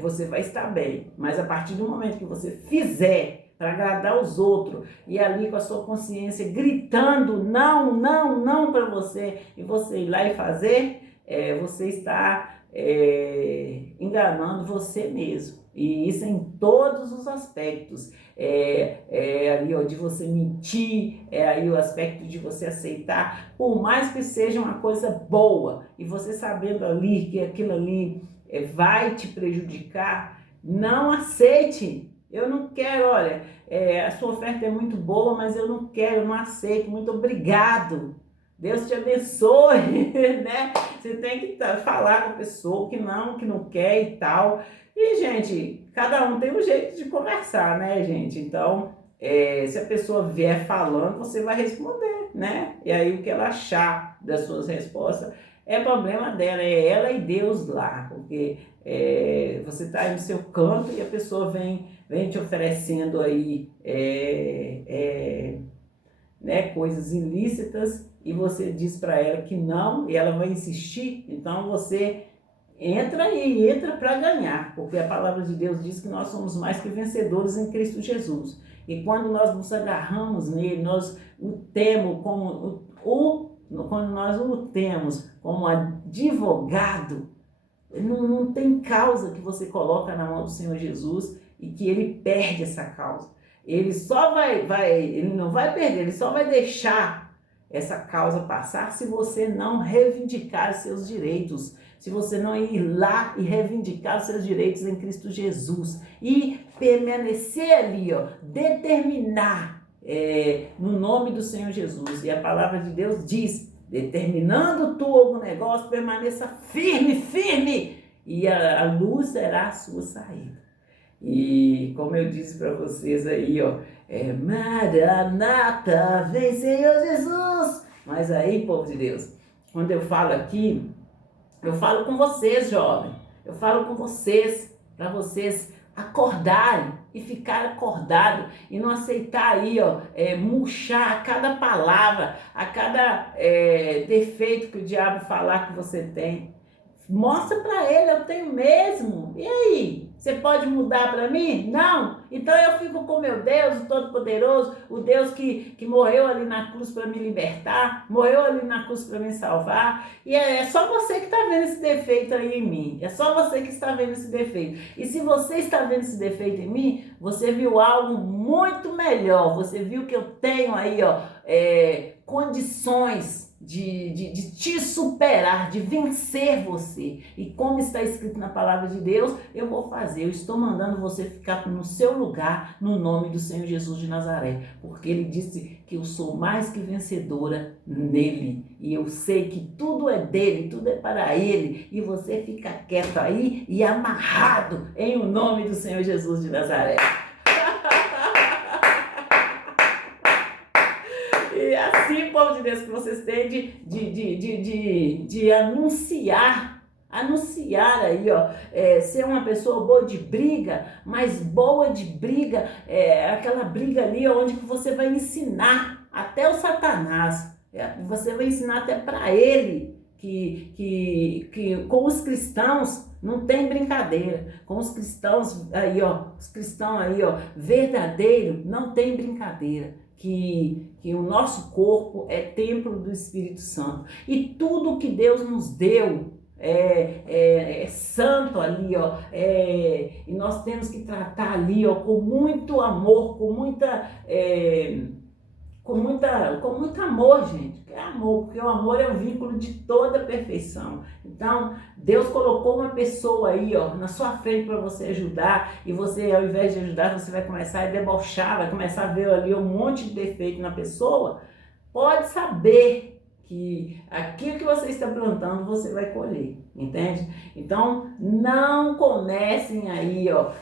você vai estar bem. Mas a partir do momento que você fizer para agradar os outros e ali com a sua consciência gritando não para você e você ir lá e fazer, você está enganando você mesmo. E isso em todos os aspectos. Ali, ó, de você mentir, aí o aspecto de você aceitar, por mais que seja uma coisa boa, e você sabendo ali que aquilo ali vai te prejudicar, não aceite. Eu não quero, olha, a sua oferta é muito boa, mas eu não quero, eu não aceito, muito obrigado. Deus te abençoe, né? Você tem que falar com a pessoa que não quer e tal. E, gente, cada um tem um jeito de conversar, né, gente? Então, se a pessoa vier falando, você vai responder, né? E aí, o que ela achar das suas respostas é problema dela, é ela e Deus lá. Porque você está aí no seu canto e a pessoa vem te oferecendo aí né, coisas ilícitas e você diz para ela que não e ela vai insistir. Então, você entra para ganhar, porque a palavra de Deus diz que nós somos mais que vencedores em Cristo Jesus. E quando nós nos agarramos nele, nós o temos quando nós o temos como advogado, não tem causa que você coloca na mão do Senhor Jesus e que ele perde essa causa. Ele só ele não vai perder, ele só vai deixar essa causa passar se você não reivindicar seus direitos, se você não ir lá e reivindicar os seus direitos em Cristo Jesus e permanecer ali, ó, determinar no nome do Senhor Jesus. E a palavra de Deus diz, determinando tu algum negócio, permaneça firme, e a luz será a sua saída. E como eu disse para vocês aí, ó, Maranata, vem Senhor Jesus. Mas aí, povo de Deus, quando eu falo aqui, eu falo com vocês, jovem. Eu falo com vocês, para vocês acordarem e ficar acordado e não aceitar aí, ó, murchar a cada palavra, a cada defeito que o diabo falar que você tem. Mostra para ele, eu tenho mesmo. E aí? Você pode mudar para mim? Não? Então eu fico com meu Deus, o Todo-Poderoso, o Deus que morreu ali na cruz para me libertar, morreu ali na cruz para me salvar. E é só você que está vendo esse defeito aí em mim. É só você que está vendo esse defeito. E se você está vendo esse defeito em mim, você viu algo muito melhor. Você viu que eu tenho aí, ó, condições de te superar, de vencer você. E como está escrito na palavra de Deus, eu vou fazer. Eu estou mandando você ficar no seu lugar, no nome do Senhor Jesus de Nazaré. Porque Ele disse que eu sou mais que vencedora nele. E eu sei que tudo é dele, tudo é para ele. E você fica quieto aí e amarrado em o nome do Senhor Jesus de Nazaré. E assim, povo de Deus, que vocês têm de anunciar aí, ó, ser uma pessoa boa de briga, mas boa de briga, aquela briga ali onde que você vai ensinar até o Satanás, você vai ensinar até para ele que com os cristãos não tem brincadeira, com os cristãos aí, ó, verdadeiro, não tem brincadeira. Que o nosso corpo é templo do Espírito Santo. E tudo que Deus nos deu é santo ali, ó. E nós temos que tratar ali, ó, com muito amor, com muito amor, gente. É amor, porque o amor é o vínculo de toda perfeição. Então, Deus colocou uma pessoa aí, ó, na sua frente para você ajudar, e você, ao invés de ajudar, você vai começar a debochar, vai começar a ver ali um monte de defeito na pessoa. Pode saber que aquilo que você está plantando, você vai colher, entende? Então, não comecem aí, ó,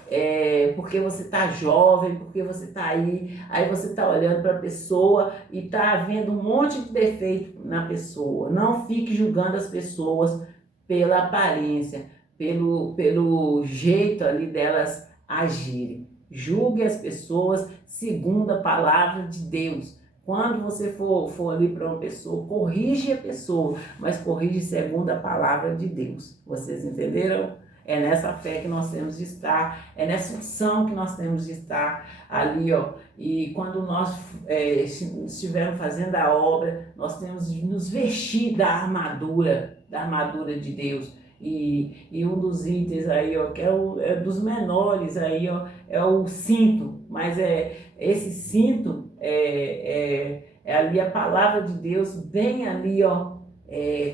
porque você está jovem, porque você está aí você está olhando para a pessoa e está vendo um monte de defeito na pessoa. Não fique julgando as pessoas pela aparência, pelo jeito ali delas agirem. Julgue as pessoas segundo a palavra de Deus. Quando você for ali para uma pessoa, corrige a pessoa, mas corrige segundo a palavra de Deus. Vocês entenderam? É nessa fé que nós temos de estar, é nessa unção que nós temos de estar ali, ó. E quando nós estivermos fazendo a obra, nós temos de nos vestir da armadura de Deus. E um dos itens aí, ó, que é dos menores aí, ó, é o cinto, mas esse cinto é ali a palavra de Deus bem ali, ó,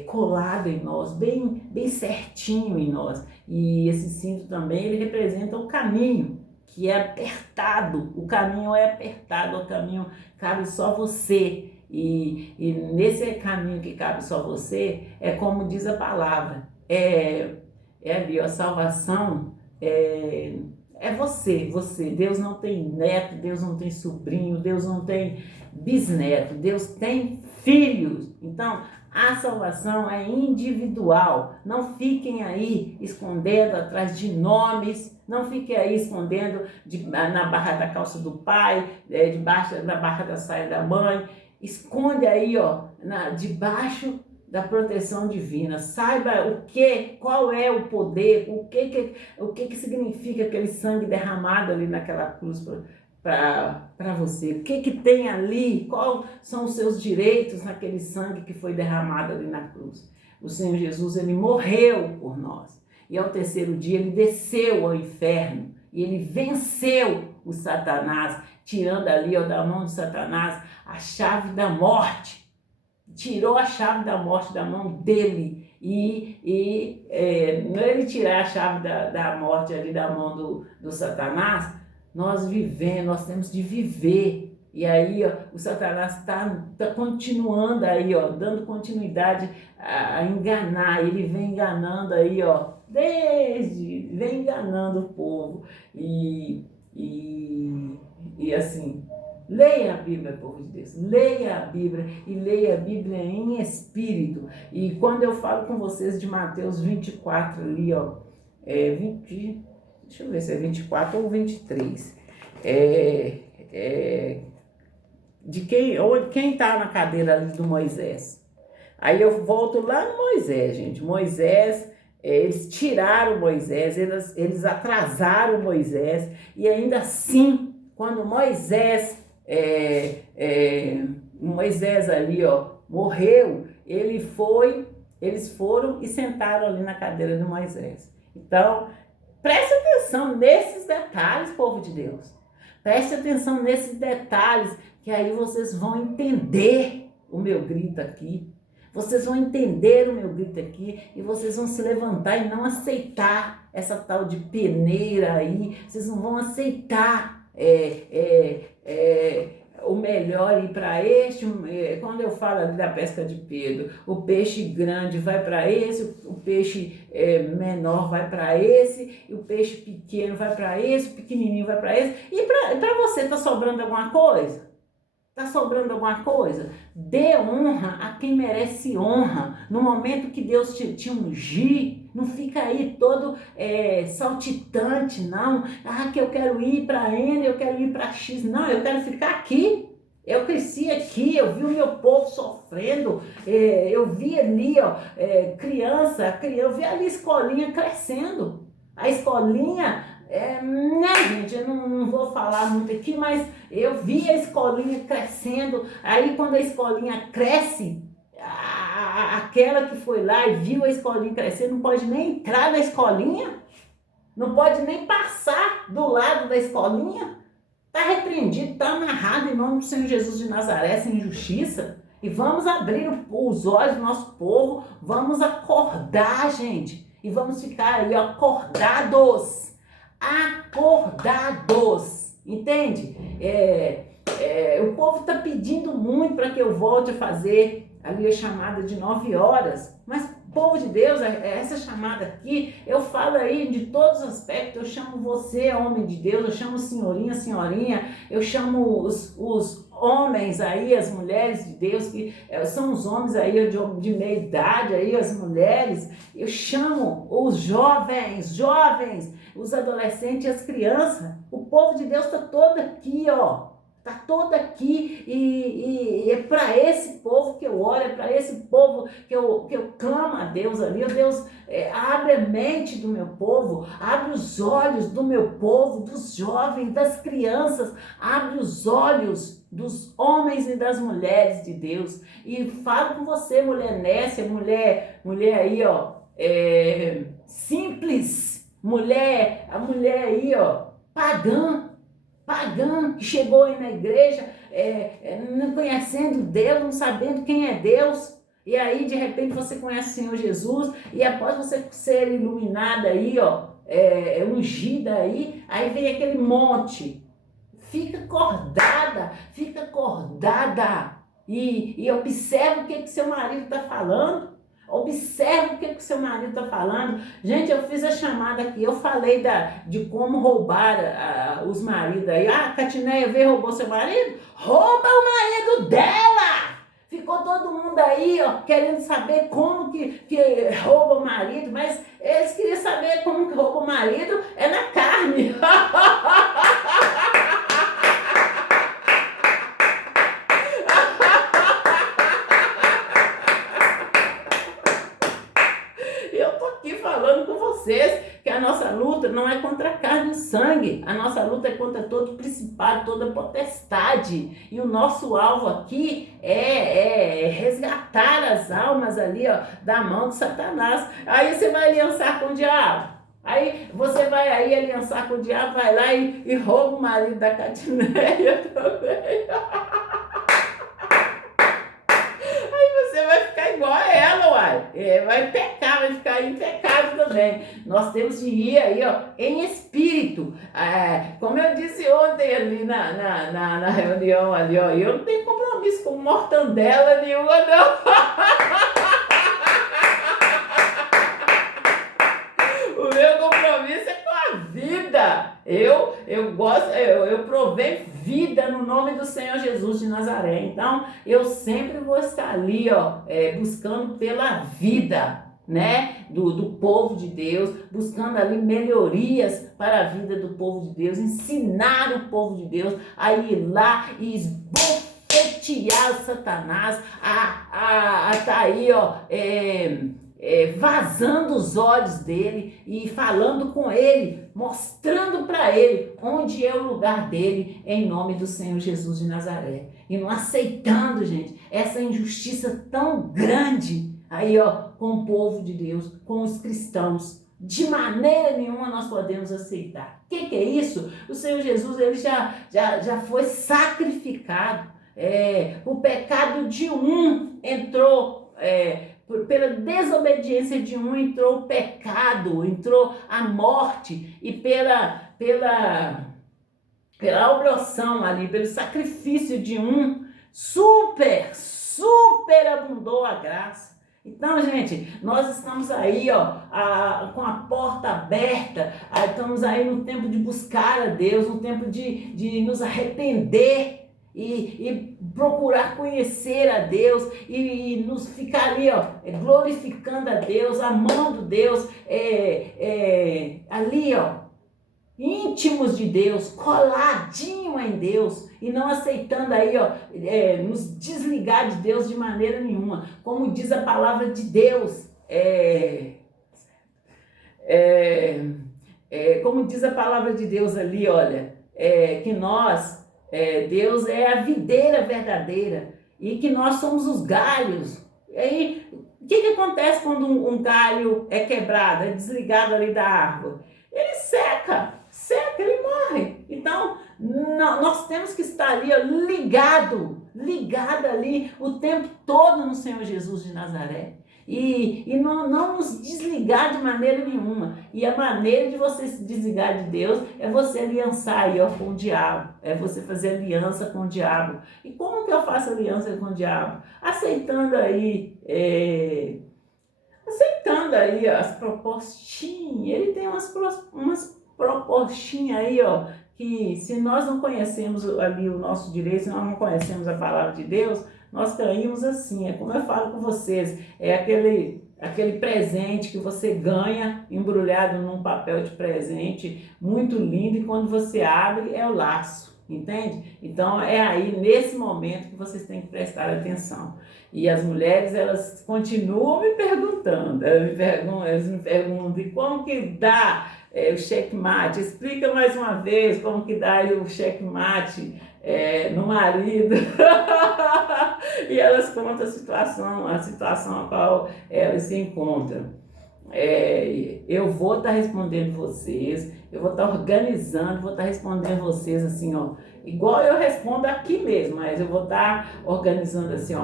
colado em nós, bem certinho em nós. E esse cinto também, ele representa o caminho, que é apertado. O caminho é apertado, o caminho cabe só você. E nesse caminho que cabe só você, é como diz a palavra, ali, a salvação é você. Deus não tem neto, Deus não tem sobrinho, Deus não tem bisneto, Deus tem filhos. Então, a salvação é individual. Não fiquem aí escondendo atrás de nomes, não fiquem aí escondendo na barra da calça do pai, debaixo da barra da saia da mãe. Esconde aí, ó, debaixo da proteção divina. Saiba qual é o poder, o que significa aquele sangue derramado ali naquela cruz para você. O que tem ali, quais são os seus direitos naquele sangue que foi derramado ali na cruz. O Senhor Jesus, ele morreu por nós. E ao terceiro dia ele desceu ao inferno e ele venceu o Satanás, tirando ali, ó, da mão de Satanás a chave da morte. Tirou a chave da morte da mão dele não ele tirar a chave da morte ali da mão do Satanás, nós temos de viver. E aí, ó, o Satanás tá continuando aí, ó, dando continuidade a enganar. Ele vem enganando aí, ó, vem enganando o povo. E assim, leia a Bíblia, povo de Deus, leia a Bíblia e leia a Bíblia em espírito. E quando eu falo com vocês de Mateus 24 ali, ó, deixa eu ver se é 24 ou 23, de quem está na cadeira ali do Moisés. Aí eu volto lá no Moisés, gente. Moisés, eles tiraram Moisés, eles atrasaram Moisés, e ainda assim, quando Moisés ali, ó, morreu, eles foram e sentaram ali na cadeira de Moisés. Então, preste atenção nesses detalhes, povo de Deus. Preste atenção nesses detalhes, que aí vocês vão entender o meu grito aqui. Vocês vão entender o meu grito aqui e vocês vão se levantar e não aceitar essa tal de peneira aí. Vocês não vão aceitar o melhor ir para este. Quando eu falo ali da pesca de Pedro, o peixe grande vai para esse, o peixe menor vai para esse, e o peixe pequeno vai para esse, o pequenininho vai para esse. E para você, está sobrando alguma coisa? Está sobrando alguma coisa? Dê honra a quem merece honra. No momento que Deus te ungir, não fica aí todo saltitante, não. Ah, que eu quero ir para N, eu quero ir para X. Não, eu quero ficar aqui. Eu cresci aqui, eu vi o meu povo sofrendo, eu vi ali, criança, eu vi ali a escolinha crescendo. A escolinha... né, gente, eu não vou falar muito aqui, mas eu vi a escolinha crescendo. Aí quando a escolinha cresce, aquela que foi lá e viu a escolinha crescer não pode nem entrar na escolinha, não pode nem passar do lado da escolinha. Está repreendido, está amarrado em nome do Senhor Jesus de Nazaré, essa injustiça. E vamos abrir os olhos do nosso povo, vamos acordar, gente, e vamos ficar aí acordados, entende? O povo está pedindo muito para que eu volte a fazer ali a chamada de 9 horas, mas povo de Deus, essa chamada aqui, eu falo aí de todos os aspectos. Eu chamo você, homem de Deus, eu chamo senhorinha, eu chamo os homens aí, as mulheres de Deus, que são os homens aí de meia idade, aí, as mulheres, eu chamo os jovens, os adolescentes e as crianças. O povo de Deus está todo aqui, está todo aqui, e é para esse povo que eu oro, é para esse povo que eu clamo a Deus ali. Deus, abre a mente do meu povo, abre os olhos do meu povo, dos jovens, das crianças, abre os olhos dos homens e das mulheres de Deus. E falo com você, mulher nécia, mulher aí, simples, a mulher aí, pagã, que chegou aí na igreja, não conhecendo Deus, não sabendo quem é Deus, e aí de repente você conhece o Senhor Jesus, e após você ser iluminada aí, ungida aí vem aquele monte. Fica acordada, e observa o que seu marido está falando. Observe o que o seu marido está falando. Gente, eu fiz a chamada aqui, eu falei de como roubar os maridos aí. Ah, a Catineia veio e roubou seu marido? Rouba o marido dela! Ficou todo mundo aí, querendo saber como que rouba o marido, mas eles queriam saber como que rouba o marido na carne. Que a nossa luta não é contra carne e sangue, a nossa luta é contra todo principado, toda potestade, e o nosso alvo aqui é resgatar as almas ali, da mão de Satanás. Aí você vai aliançar com o diabo, aí você vai aí aliançar com o diabo, vai lá e rouba o marido da Catineia também. Vai ficar igual a ela, uai. Vai pecar, vai ficar em pecado também. Nós temos de ir aí, em espírito. Como eu disse ontem ali na reunião ali, eu não tenho compromisso com mortandela nenhuma, não. O meu compromisso é com a vida. Eu gosto, eu provei vida no nome do Senhor Jesus de Nazaré. Então, eu sempre vou estar ali, buscando pela vida, né, do povo de Deus, buscando ali melhorias para a vida do povo de Deus, ensinar o povo de Deus a ir lá e esbofetear Satanás, a tá aí, vazando os olhos dele e falando com ele, mostrando para ele onde é o lugar dele, em nome do Senhor Jesus de Nazaré. E não aceitando, gente, essa injustiça tão grande aí, com o povo de Deus, com os cristãos. De maneira nenhuma nós podemos aceitar. O que é isso? O Senhor Jesus, ele já foi sacrificado. O pecado de um entrou pela desobediência de um entrou o pecado, entrou a morte, e pela oblação ali, pelo sacrifício de um, superabundou a graça. Então, gente, nós estamos aí, com a porta aberta, estamos aí no tempo de buscar a Deus, no tempo de nos arrepender e procurar conhecer a Deus e nos ficar ali, glorificando a Deus, amando Deus, ali, íntimos de Deus, coladinho em Deus, e não aceitando aí, nos desligar de Deus de maneira nenhuma. Como diz a palavra de Deus, como diz a palavra de Deus ali, olha, que nós, Deus é a videira verdadeira e que nós somos os galhos. E aí, o que acontece quando um galho é quebrado, é desligado ali da árvore? Ele seca, ele morre. Então, nós temos que estar ali, ligado ali o tempo todo no Senhor Jesus de Nazaré. E não nos desligar de maneira nenhuma. E a maneira de você se desligar de Deus é você aliançar aí, com o diabo. É você fazer aliança com o diabo. E como que eu faço aliança com o diabo? Aceitando aí as propostinhas. Ele tem umas propostinhas aí, que se nós não conhecemos ali o nosso direito, se nós não conhecemos a palavra de Deus, nós caímos assim. É como eu falo com vocês, é aquele presente que você ganha embrulhado num papel de presente muito lindo, e quando você abre é o laço, entende? Então é aí nesse momento que vocês têm que prestar atenção. E as mulheres, elas continuam me perguntando, elas me perguntam, e como que dá o checkmate? Explica mais uma vez como que dá o checkmate no marido. E elas contam a situação a qual elas se encontram. Eu vou estar respondendo vocês, eu vou estar organizando, vou estar respondendo vocês assim, igual eu respondo aqui mesmo, mas eu vou estar organizando assim,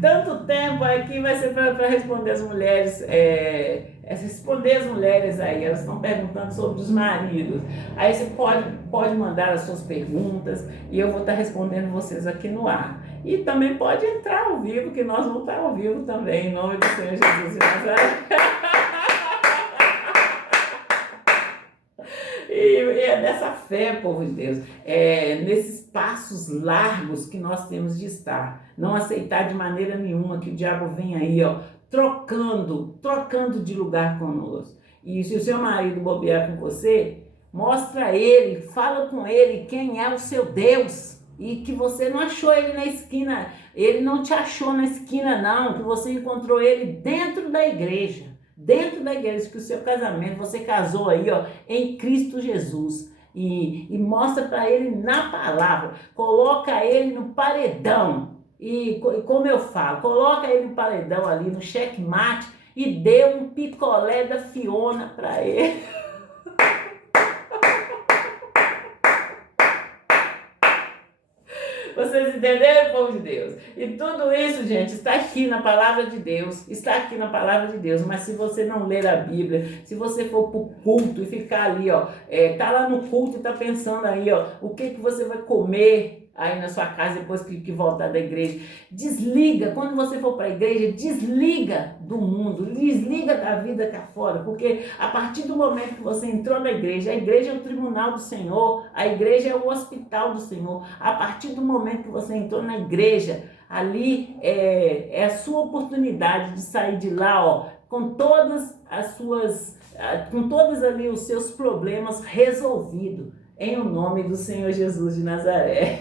tanto tempo aqui vai ser para responder as mulheres, responder as mulheres aí, elas estão perguntando sobre os maridos. Aí você pode mandar as suas perguntas e eu vou estar respondendo vocês aqui no ar. E também pode entrar ao vivo, que nós vamos estar ao vivo também, em nome do Senhor Jesus de Nazaré. E é dessa fé, povo de Deus, nesses passos largos que nós temos de estar. Não aceitar de maneira nenhuma que o diabo venha aí, trocando de lugar conosco. E se o seu marido bobear com você, mostra a ele, fala com ele quem é o seu Deus. E que você não achou ele na esquina, ele não te achou na esquina não, que você encontrou ele dentro da igreja, que o seu casamento, você casou aí, em Cristo Jesus. E mostra para ele na palavra, coloca ele no paredão. E como eu falo, coloca ele no paredão ali, no checkmate, e dê um picolé da Fiona para ele. Vocês entenderam, povo de Deus? E tudo isso, gente, está aqui na palavra de Deus. Mas se você não ler a Bíblia, se você for para o culto e ficar ali, tá lá no culto e tá pensando aí, o que você vai comer aí na sua casa depois que voltar da igreja. Desliga, quando você for para a igreja, desliga do mundo, desliga da vida cá fora, porque a partir do momento que você entrou na igreja, a igreja é o tribunal do Senhor, a igreja é o hospital do Senhor. A partir do momento que você entrou na igreja, ali é a sua oportunidade de sair de lá, com todas ali os seus problemas resolvidos. Em o nome do Senhor Jesus de Nazaré.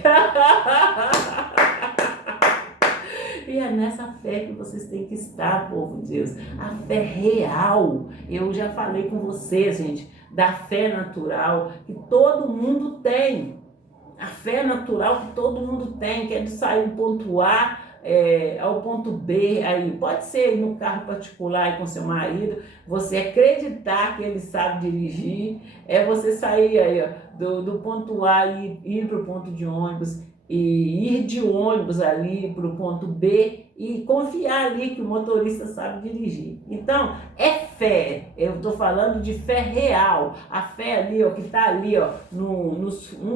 E é nessa fé que vocês têm que estar, povo de Deus. A fé real. Eu já falei com vocês, gente, da fé natural que todo mundo tem. A fé natural que todo mundo tem, que é de sair do ponto A ao ponto B, aí pode ser ir no carro particular aí com seu marido, você acreditar que ele sabe dirigir, você sair aí do ponto A e ir para o ponto de ônibus, e ir de ônibus ali para o ponto B e confiar ali que o motorista sabe dirigir. Então, é fé. Eu estou falando de fé real. A fé ali, ó, que está ali, ó, um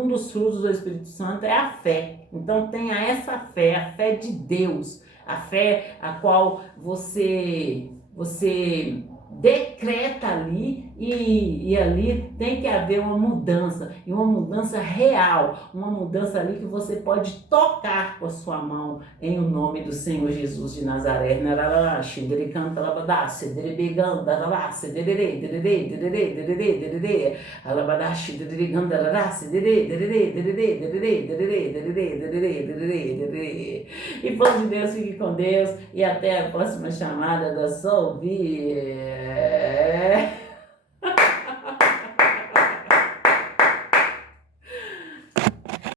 dos frutos do Espírito Santo é a fé. Então, tenha essa fé, a fé de Deus, a fé a qual você decreta ali e ali tem que haver uma mudança, e uma mudança real, uma mudança ali que você pode tocar com a sua mão em o nome do Senhor Jesus de Nazaré. E povo de Deus, fique com Deus e até a próxima chamada da sua ouvir.